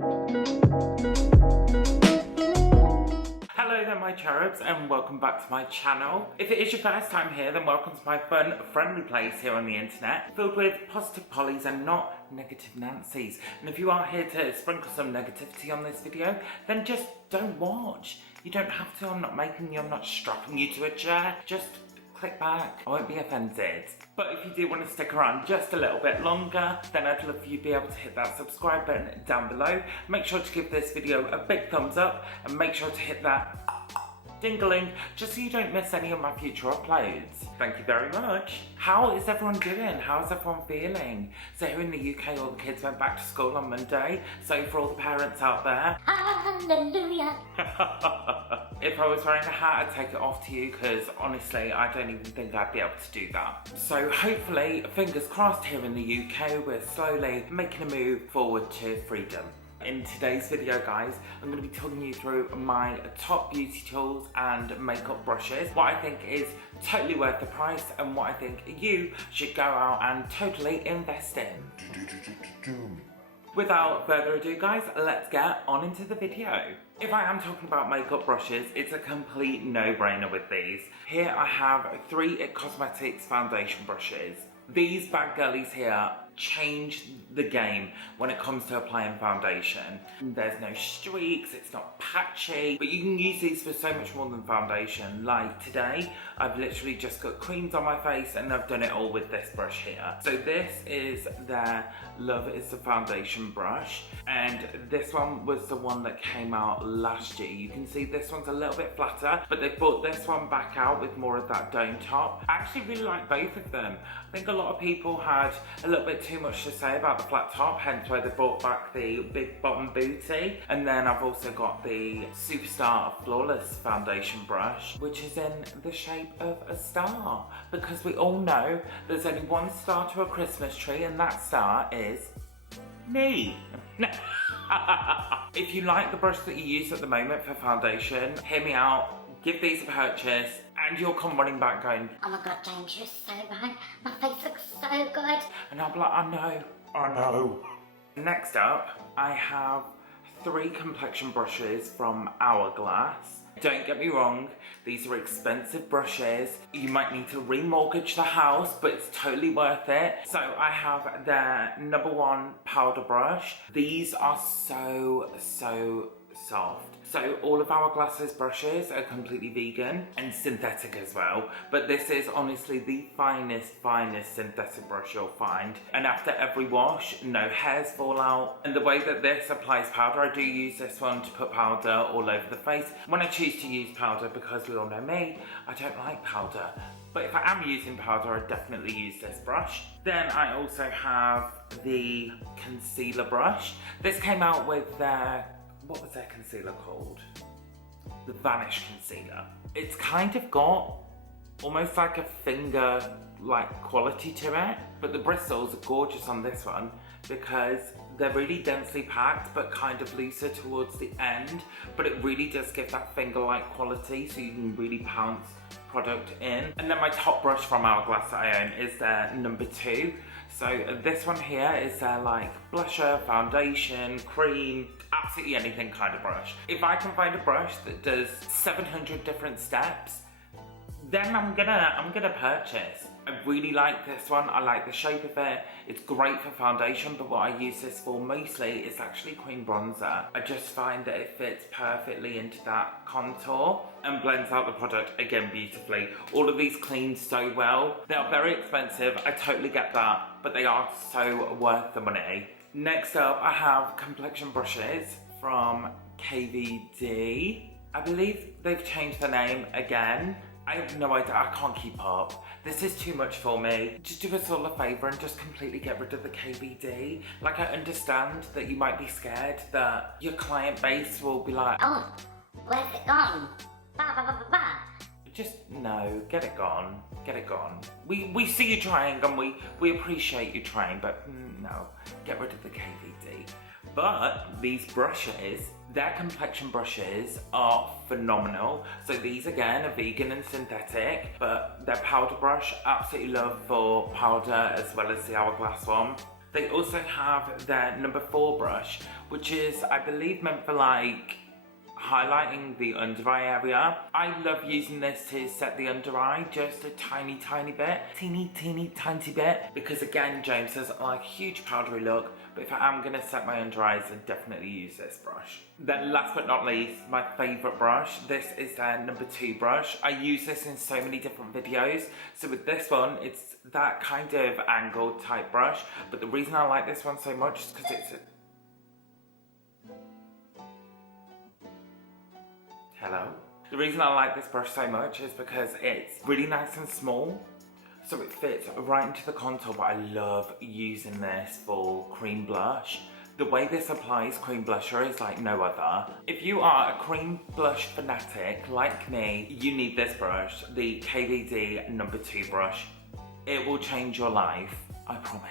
Hello there my cherubs and welcome back to my channel. If it is your first time here, then welcome to my fun, friendly place here on the internet, filled with positive Pollys and not negative Nancys. And if you are here to sprinkle some negativity on this video, then just don't watch. You don't have to, I'm not making you, I'm not strapping you to a chair. Just click back, I won't be offended. But if you do want to stick around just a little bit longer, then I'd love for you to be able to hit that subscribe button down below. Make sure to give this video a big thumbs up and make sure to hit that dingling just so you don't miss any of my future uploads. Thank you very much. How is everyone doing? How's everyone feeling? So here in the UK, all the kids went back to school on Monday. So for all the parents out there, hallelujah. If I was wearing a hat, I'd take it off to you because honestly, I don't even think I'd be able to do that. So hopefully, fingers crossed, here in the UK, we're slowly making a move forward to freedom. In today's video, guys, I'm going to be talking you through my top beauty tools and makeup brushes, what I think is totally worth the price and what I think you should go out and totally invest in. Without further ado, guys, let's get on into the video. If I am talking about makeup brushes, it's a complete no-brainer with these. Here I have 3 IT Cosmetics foundation brushes. These bad girlies here change the game when it comes to applying foundation. There's no streaks, it's not patchy, but you can use these for so much more than foundation. Like today, I've literally just got creams on my face and I've done it all with this brush here. So this is their Love is the Foundation brush, and this one was the one that came out last year. You can see this one's a little bit flatter, but they brought this one back out with more of that dome top. I actually really like both of them. I think a lot of people had a little bit too much to say about the flat top, hence why they brought back the big bottom booty. And then I've also got the Superstar Flawless foundation brush, which is in the shape of a star, because we all know there's only one star to a Christmas tree, and that star is me. If you like the brush that you use at the moment for foundation, hear me out, give these a purchase, and you'll come running back going, oh my god, James, you're so right, my face looks so good. And I'll be like, I know. Next up, I have 3 complexion brushes from Hourglass. Don't get me wrong, these are expensive brushes. You might need to remortgage the house, but it's totally worth it. So I have their #1 powder brush. These are so soft. So all of Hourglass's brushes are completely vegan and synthetic as well, but this is honestly the finest synthetic brush you'll find. And after every wash, no hairs fall out. And the way that this applies powder, I do use this one to put powder all over the face. When I choose to use powder, because we all know me, I don't like powder. But if I am using powder, I definitely use this brush. Then I also have the concealer brush. This came out with their, what was their concealer called? The Vanish concealer. It's kind of got almost like a finger-like quality to it, but the bristles are gorgeous on this one because they're really densely packed but kind of looser towards the end, but it really does give that finger-like quality so you can really pounce product in. And then my top brush from Hourglass that I own is their #2. So this one here is their like blusher, foundation, cream, absolutely anything kind of brush. If I can find a brush that does 700 different steps, then I'm gonna purchase. I really like this one. I like the shape of it. It's great for foundation, but what I use this for mostly is actually cream bronzer. I just find that it fits perfectly into that contour and blends out the product again beautifully. All of these clean so well. They are very expensive, I totally get that, but they are so worth the money. Next up, I have complexion brushes from KVD. I believe they've changed the name again. I have no idea, I can't keep up. This is too much for me. Just do us all a favour and just completely get rid of the KVD. Like, I understand that you might be scared that your client base will be like, oh, where's it gone? Bah, bah, bah, bah, bah. Just, no, get it gone. Get it gone. We see you trying and we appreciate you trying, but no, get rid of the KVD. But these brushes, their complexion brushes are phenomenal. So these again are vegan and synthetic, but their powder brush, absolutely love for powder as well as the Hourglass one. They also have their number 4 brush, which is, I believe, meant for like highlighting the under eye area. I love using this to set the under eye just a tiny bit, teeny tiny bit, because again, James doesn't like a huge powdery look, but if I am gonna set my under eyes, I definitely use this brush. Then last but not least, my favorite brush. This is their number 2 brush. I use this in so many different videos. So with this one, it's that kind of angled type brush, but the reason I like this one so much is because it's Hello? The reason I like this brush so much is because it's really nice and small, so it fits right into the contour, but I love using this for cream blush. The way this applies cream blusher is like no other. If you are a cream blush fanatic like me, you need this brush, the KVD number 2 brush. It will change your life, I promise.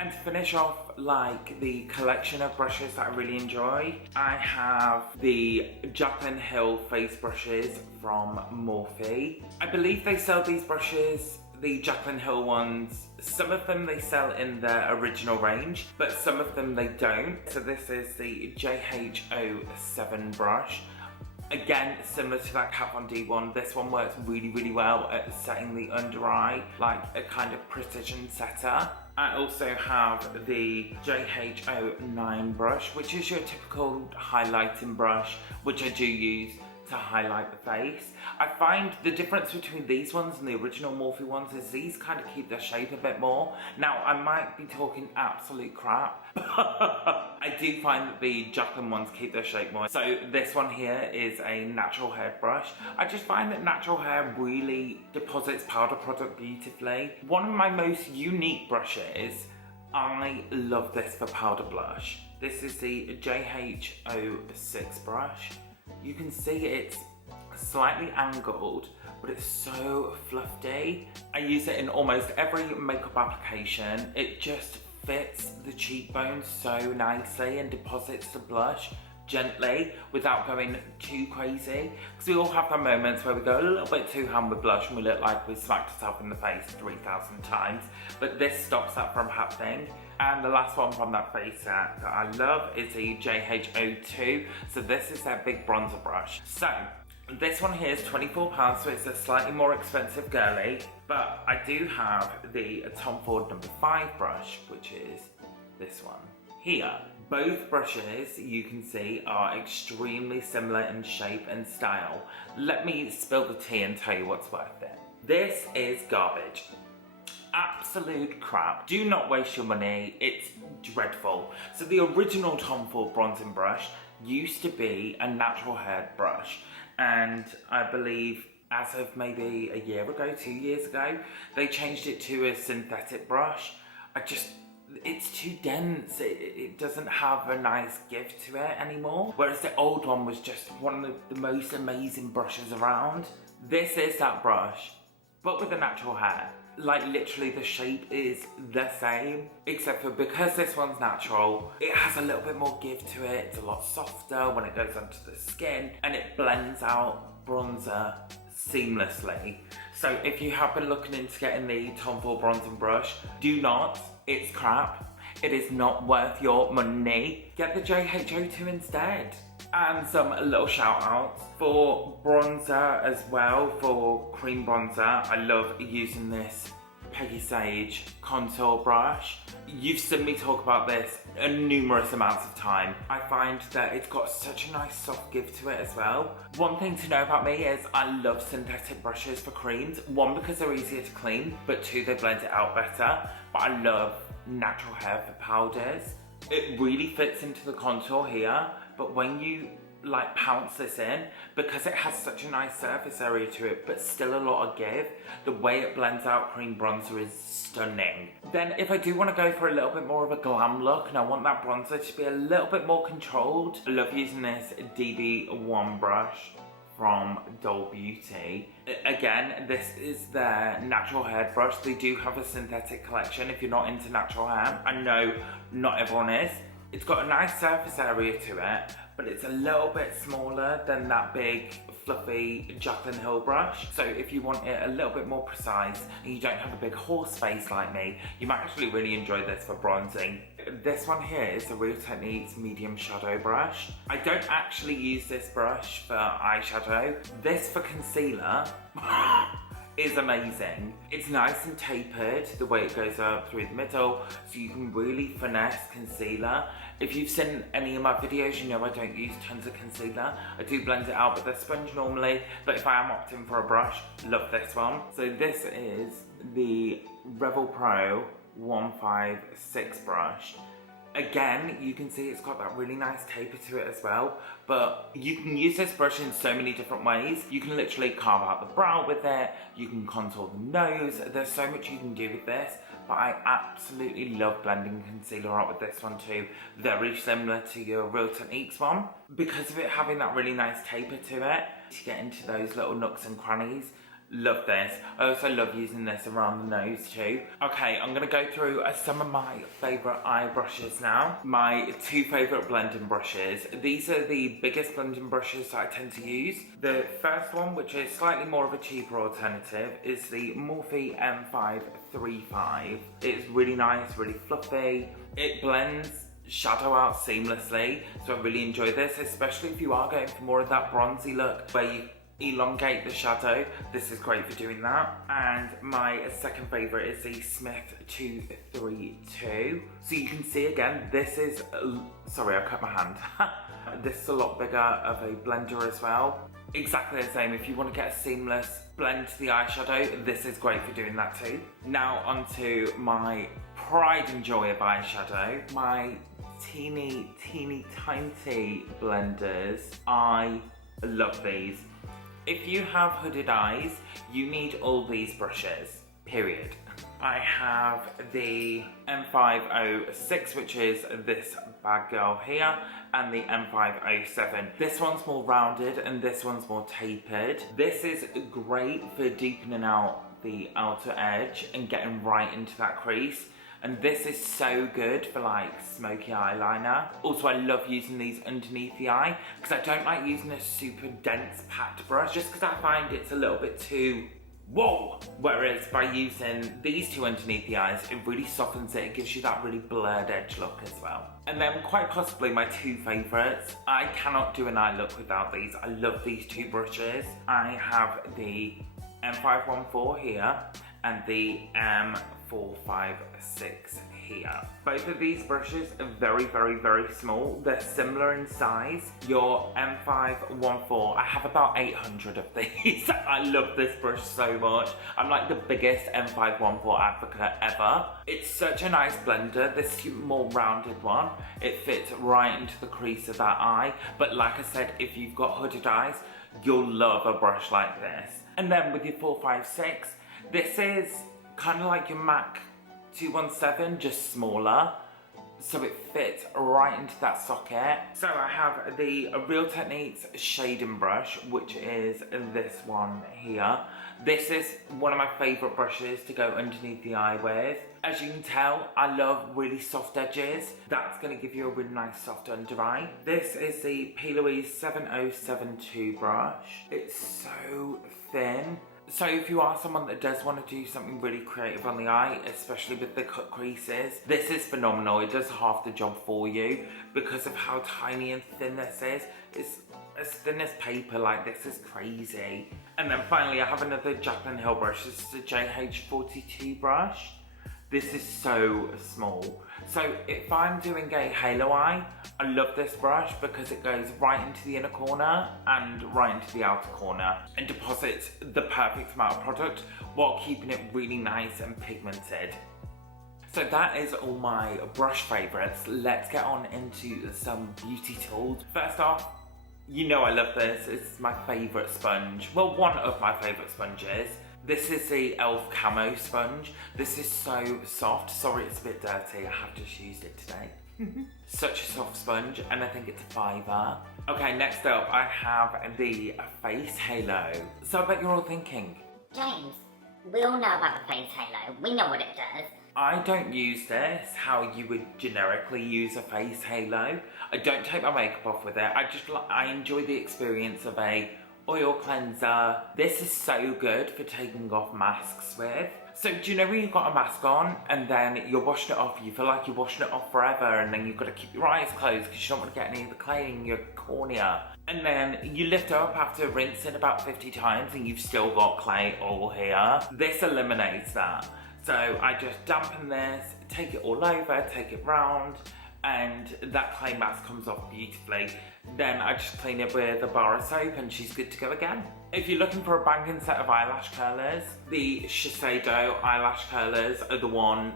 And to finish off like the collection of brushes that I really enjoy, I have the Jaclyn Hill face brushes from Morphe. I believe they sell these brushes, the Jaclyn Hill ones, some of them they sell in their original range, but some of them they don't. So this is the JH07 brush. Again, similar to that Kat Von D one, this one works really well at setting the under eye, like a kind of precision setter. I also have the JH09 brush, which is your typical highlighting brush, which I do use to highlight the face. I find the difference between these ones and the original Morphe ones is these kind of keep their shape a bit more. Now, I might be talking absolute crap, but I do find that the Jaclyn ones keep their shape more. So this one here is a natural hair brush. I just find that natural hair really deposits powder product beautifully. One of my most unique brushes, I love this for powder blush. This is the JH06 brush. You can see it's slightly angled, but it's so fluffy. I use it in almost every makeup application. It just fits the cheekbones so nicely and deposits the blush gently without going too crazy. Because we all have our moments where we go a little bit too ham with blush and we look like we smacked ourselves in the face 3,000 times. But this stops that from happening. And the last one from that face set that I love is the JH02. So this is their big bronzer brush. So this one here is £24, so it's a slightly more expensive girly. But I do have the Tom Ford number 5 brush, which is this one here. Both brushes, you can see, are extremely similar in shape and style. Let me spill the tea and tell you what's worth it. This is garbage. Absolute crap. Do not waste your money. It's dreadful. So the original Tom Ford bronzing brush used to be a natural hair brush, and I believe as of maybe a year ago, 2 years ago, they changed it to a synthetic brush. It's too dense. It doesn't have a nice give to it anymore. Whereas the old one was just one of the most amazing brushes around. This is that brush, but with the natural hair. Like literally the shape is the same, except for because this one's natural, it has a little bit more give to it. It's a lot softer when it goes onto the skin, and it blends out bronzer seamlessly. So if you have been looking into getting the Tom Ford bronzing brush, do not. It's crap. It is not worth your money. Get the JH02 instead. And some little shout outs for bronzer as well, for cream bronzer. I love using this Peggy Sage contour brush. You've seen me talk about this numerous amounts of time. I find that it's got such a nice soft give to it as well. One thing to know about me is I love synthetic brushes for creams. One, because they're easier to clean, but two, they blend it out better. But I love natural hair for powders. It really fits into the contour here, but when you like pounce this in, because it has such a nice surface area to it but still a lot of give, the way it blends out cream bronzer is stunning. Then if I do want to go for a little bit more of a glam look and I want that bronzer to be a little bit more controlled, I love using this DB1 brush from Doll Beauty. Again, this is their natural hair brush. They do have a synthetic collection if you're not into natural hair. I know not everyone is. It's got a nice surface area to it, but it's a little bit smaller than that big fluffy Jaclyn Hill brush. So if you want it a little bit more precise and you don't have a big horse face like me, you might actually really enjoy this for bronzing. This one here is the Real Techniques medium shadow brush. I don't actually use this brush for eyeshadow. This for concealer is amazing. It's nice and tapered, the way it goes up through the middle, so you can really finesse concealer. If you've seen any of my videos, you know I don't use tons of concealer. I do blend it out with a sponge normally, but if I am opting for a brush, love this one. So this is the Revel Pro 156 brush. Again, you can see it's got that really nice taper to it as well, but you can use this brush in so many different ways. You can literally carve out the brow with it, you can contour the nose, there's so much you can do with this, but I absolutely love blending concealer out with this one too. Very similar to your Real Techniques one. Because of it having that really nice taper to it, to get into those little nooks and crannies. Love this. I also love using this around the nose too. Okay, I'm gonna go through some of my favourite eye brushes now. My two favourite blending brushes. These are the biggest blending brushes that I tend to use. The first one, which is slightly more of a cheaper alternative, is the Morphe M535. It's really nice, really fluffy. It blends shadow out seamlessly, so I really enjoy this, especially if you are going for more of that bronzy look where you elongate the shadow. This is great for doing that. And my second favourite is the Smith 232. So you can see again, this is, sorry I cut my hand. This is a lot bigger of a blender as well. Exactly the same, if you want to get a seamless blend to the eyeshadow, this is great for doing that too. Now onto my pride and joy of eyeshadow. My teeny tiny blenders. I love these. If you have hooded eyes, you need all these brushes, period. I have the M506, which is this bad girl here, and the M507. This one's more rounded and this one's more tapered. This is great for deepening out the outer edge and getting right into that crease. And this is so good for like smoky eyeliner. Also, I love using these underneath the eye because I don't like using a super dense packed brush just because I find it's a little bit too whoa. Whereas by using these two underneath the eyes, it really softens it. It gives you that really blurred edge look as well. And then quite possibly my two favourites. I cannot do an eye look without these. I love these two brushes. I have the M514 here and the M456 here. Both of these brushes are very small. They're similar in size. Your M514, I have about 800 of these. I love this brush so much. I'm like the biggest M514 advocate ever. It's such a nice blender. This more rounded one, it fits right into the crease of that eye. But like I said, if you've got hooded eyes, you'll love a brush like this. And then with your 456, this is kind of like your MAC 217, just smaller. So it fits right into that socket. So I have the Real Techniques shading brush, which is this one here. This is one of my favourite brushes to go underneath the eye with. As you can tell, I love really soft edges. That's going to give you a really nice soft under eye. This is the P. Louise 7072 brush. It's so thin. So if you are someone that does want to do something really creative on the eye, especially with the cut creases, this is phenomenal. It does half the job for you because of how tiny and thin this is. It's as thin as paper, like this is crazy. And then finally I have another Jaclyn Hill brush. This is a JH42 brush. This is so small. So if I'm doing a halo eye, I love this brush because it goes right into the inner corner and right into the outer corner and deposits the perfect amount of product while keeping it really nice and pigmented. So that is all my brush favourites. Let's get on into some beauty tools. First off, you know I love this. It's my favourite sponge. Well, one of my favourite sponges. This is the e.l.f. Camo sponge. This is so soft. Sorry it's a bit dirty, I have just used it today. Such a soft sponge, and I think it's a fiver. Okay, next up I have the face halo. So I bet you're all thinking, James, we all know about the face halo. We know what it does. I don't use this how you would generically use a face halo. I don't take my makeup off with it. I enjoy the experience of a oil cleanser. This is so good for taking off masks with. So do you know when you've got a mask on and then you're washing it off, you feel like you're washing it off forever, and then you've got to keep your eyes closed because you don't want to get any of the clay in your cornea. And then you lift up after rinsing about 50 times and you've still got clay all here. This eliminates that. So I just dampen this, take it all over, take it round, and that clay mask comes off beautifully. Then I just clean it with a bar of soap and she's good to go again. If you're looking for a banging set of eyelash curlers, the Shiseido eyelash curlers are the one.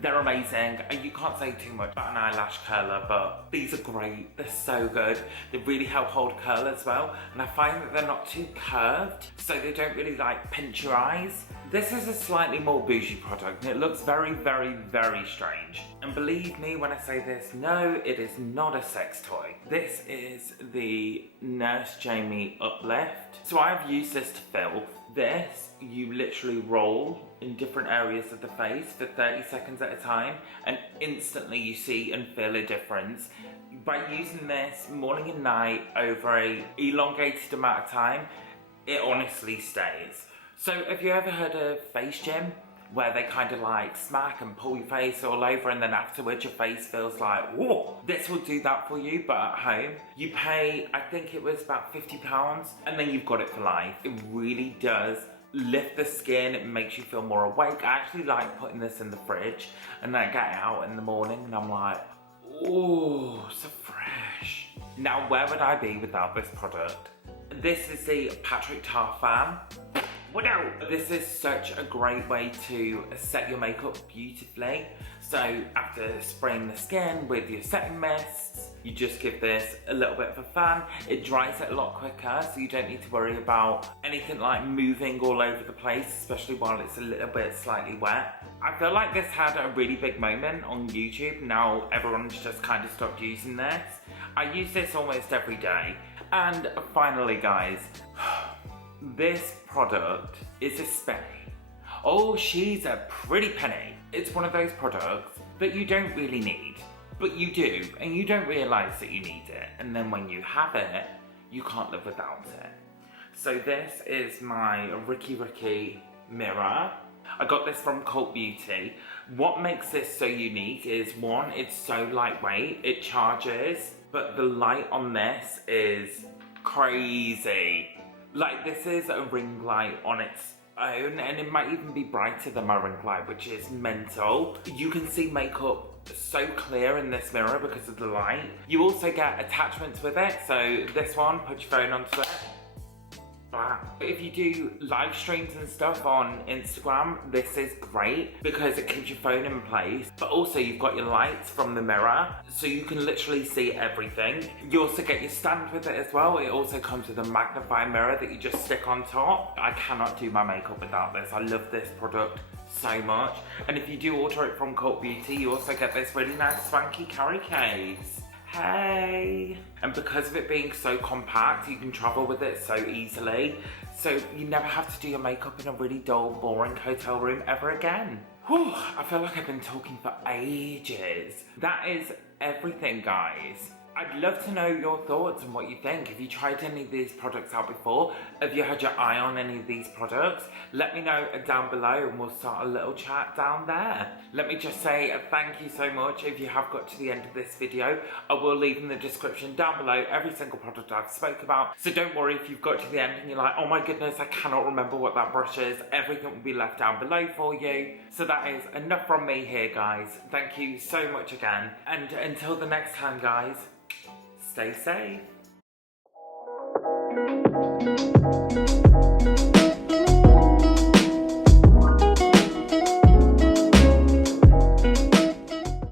They're amazing. You can't say too much about an eyelash curler, but these are great. They're so good. They really help hold curl as well. And I find that they're not too curved, so they don't really like pinch your eyes. This is a slightly more bougie product and it looks very, very, very strange. And believe me when I say this, no, it is not a sex toy. This is the Nurse Jamie Uplift. So I've used this to filth. This, you literally roll in different areas of the face for 30 seconds at a time, and instantly you see and feel a difference. By using this morning and night over a elongated amount of time, it honestly stays. So have you ever heard of face gym? Where they kind of like smack and pull your face all over, and then afterwards your face feels like, whoa. This will do that for you, but at home. You pay, I think it was about £50, and then you've got it for life. It really does lift the skin, it makes you feel more awake. I actually like putting this in the fridge, and then I get it out in the morning, and I'm like, oh, so fresh. Now, where would I be without this product? This is the Patrick Tar Fan. Wow. This is such a great way to set your makeup beautifully. So after spraying the skin with your setting mists, you just give this a little bit of a fan. It dries it a lot quicker, so you don't need to worry about anything like moving all over the place, especially while it's a little bit slightly wet. I feel like this had a really big moment on YouTube. Now everyone's just kind of stopped using this. I use this almost every day. And finally, guys, this product is a Spenny. Oh, she's a pretty penny. It's one of those products that you don't really need, but you do, and you don't realise that you need it. And then when you have it, you can't live without it. So this is my Riki mirror. I got this from Cult Beauty. What makes this so unique is, one, it's so lightweight, it charges, but the light on this is crazy. Like, this is a ring light on its own, and it might even be brighter than my ring light, which is mental. You can see makeup so clear in this mirror because of the light. You also get attachments with it, so this one, put your phone onto it. If you do live streams and stuff on Instagram, this is great because it keeps your phone in place, but also you've got your lights from the mirror, so you can literally see everything. You also get your stand with it as well. It also comes with a magnifying mirror that you just stick on top. I cannot do my makeup without this. I love this product so much. And if you do order it from Cult Beauty, you also get this really nice swanky carry case. Hey! And because of it being so compact, you can travel with it so easily. So you never have to do your makeup in a really dull, boring hotel room ever again. Whew, I feel like I've been talking for ages. That is everything, guys. I'd love to know your thoughts and what you think. Have you tried any of these products out before? Have you had your eye on any of these products? Let me know down below and we'll start a little chat down there. Let me just say thank you so much if you have got to the end of this video. I will leave in the description down below every single product I've spoke about. So don't worry if you've got to the end and you're like, oh my goodness, I cannot remember what that brush is. Everything will be left down below for you. So that is enough from me here, guys. Thank you so much again. And until the next time, guys, stay safe.